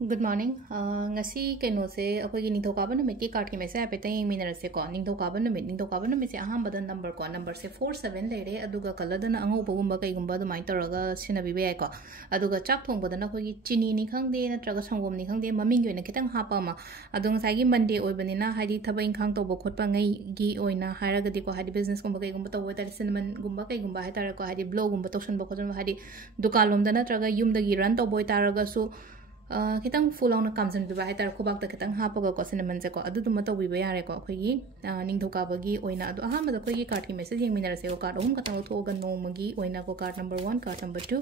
Good morning. Ngasi keno se ako gi ningtho kaban numit ki card ki mese apeta yeng minara se ko ningtho kaban numit se aham badan number se 47 lere aduga kaladana ango bogumba kai gumba du mai taraga sina bibe ai ko aduga chak thong badana ko gi chini ni khangde na traga sangom ni khangde maming gi na kitang hapa ma adung sai gi monday oi banina haidi thaba inkhang to bo khotpa ngai gi oina haira gadi ko haidi business gumba kai gumba to weta cinnamon gumba kai gumba hai tara ko haidi blog gumba to san bo khotun haidi dukan lom dana traga yum da gi ran to boy taraga su kitang full on kamsan bi bai tar khobak ta kitang hapaga ko cinnamon je ko adu dum to bi ba yare ko khoi gi ningthoka bagi oina adu aha ma da khoi gi card ki message yeng minara se ko card hum katang tho ga no magi oina ko card number 1 card number 2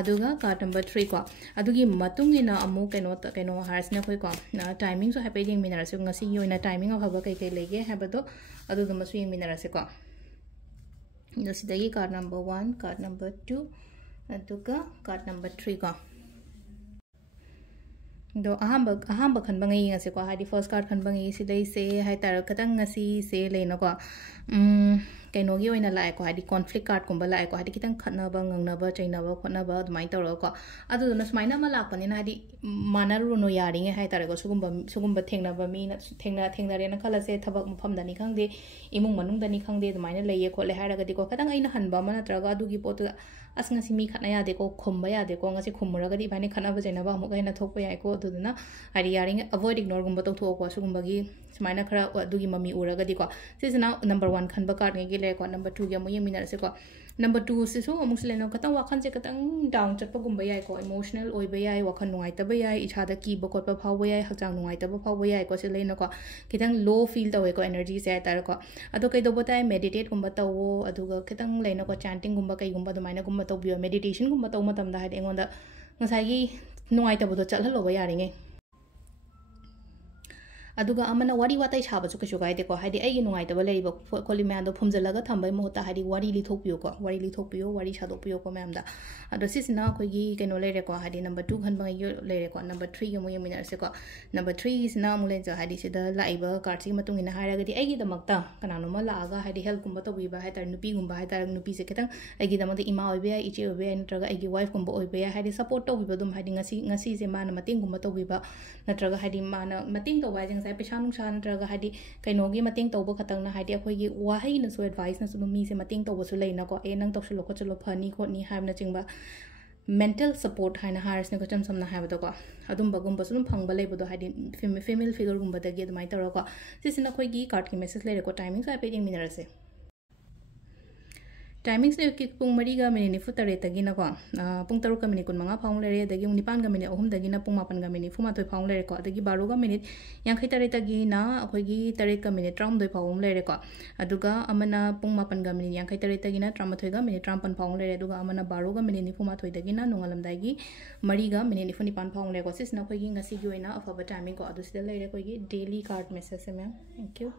aduga card number 3 ko adugi matung ina amu keno hars na khoi ko timing so happy yeng minara se ngasi gi oina timing of haba kai kai lege haba do adu dum su yeng minara se ko no sidagi card number 1 card number 2 aduga card number 3 ko do ahamba khan bangai ngase ko hadi first card khan bangai sidai se hai tar katang ngasi se leina ko kaino gi oina lai ko hadi conflict card kumba lai ko hadi kitang khatna ba ngangna ba chaina ba khotna ba dumai tor ko adu na smaina ma lak pani na hadi manaru no yaring hai tar ko sugumba thengna ba mi na thengna re na khala se thabak mpham dani khangde imung manung dani khangde dumaina leiye khole hai ra ga di ko katang aina hanba ma na traga adu gi pot as ngasi mi khatna ya de ko khomba ya de ko ngasi khomura ga di bani khatna ba jaina ba mu ga na thokpa ya ko duduna hari yaring avoid ignore gumba to thok ko sugumba gi smaina khara adugi mami ura ga di ko sisna number 1 khan ba card ngi le ko number 2 gi amu yemina se ko number 2 se so amu se leno katang wakhan se katang down chat pa gumba ya ko emotional oi ba ya wakhan nungai ta ba ya icha da ki ba ko pa phaw ba ya hakjang nungai ta ba phaw ba ya ko se leno ko kitang low feel ta we ko energy se tar ko ado kai do botai meditate gumba ta wo aduga kitang leno ko chanting gumba kai gumba dumaina gumba to bio meditation gumba to matam da ha engonda ngasai gi nungai ta bodo chal halo ba ya ringe aduga amana wari watai chaba chu kachu gaide ko haidi ai nungai ta balei ba koli ma do phumjalaga thambai mohta haidi wari li thokpiyo ko wari chado piyo ko mam da ado sisina khoi gi keno lere ko haidi number 2 khan bangai yo lere ko number 3 yo mo yeminar se ko number 3 isna mule ja haidi sida laiba card si matung ina haira gadi ai gi damakta kanano ma la aga haidi help kumba to biba haita nupi gumba haita nupi se ketang ai gi damada ima oibe ai iche oibe natraga ai gi wife gumba oibe haidi support to biba dum haidi ngasi se mana mating gumba to biba natraga haidi mana mating to wajing sai pesha nungsa natraga haidi kainogi mating tawba khatang na haidi akhoi gi wahai na so advice na so mi se mating tawba su leina ko e nang tawsu loko chalo phani ko ni haim na chingba mental support haina hars ne ko cham samna haiba to ko adum bagum basum phangba leibo do haidi female figure gumba da gi admai tawra ko sisina khoi gi card ki message le ko timing so ape ding minara se timings ne ki pung mari ga mini fu tare tagi na ko pung taru ka mini kun manga phang le re dagi ung nipan ga mini ahum dagi na pung mapan ga mini fu ma toi phang le re ko dagi 12 ga minute yang khai tare tagi na akhoi gi tare ka mini tram doi phang le re ko aduga amana pung mapan ga mini yang khai tare tagi na tram thoi ga mini tram pan phang le re aduga amana 12 ga mini ni fu ma thoi dagi na nungalam dagi mari ga mini ni fu nipan phang le ko sis na khoi gi ngasi gi oina afaba timing ko adu sida le re khoi gi daily card message se me thank you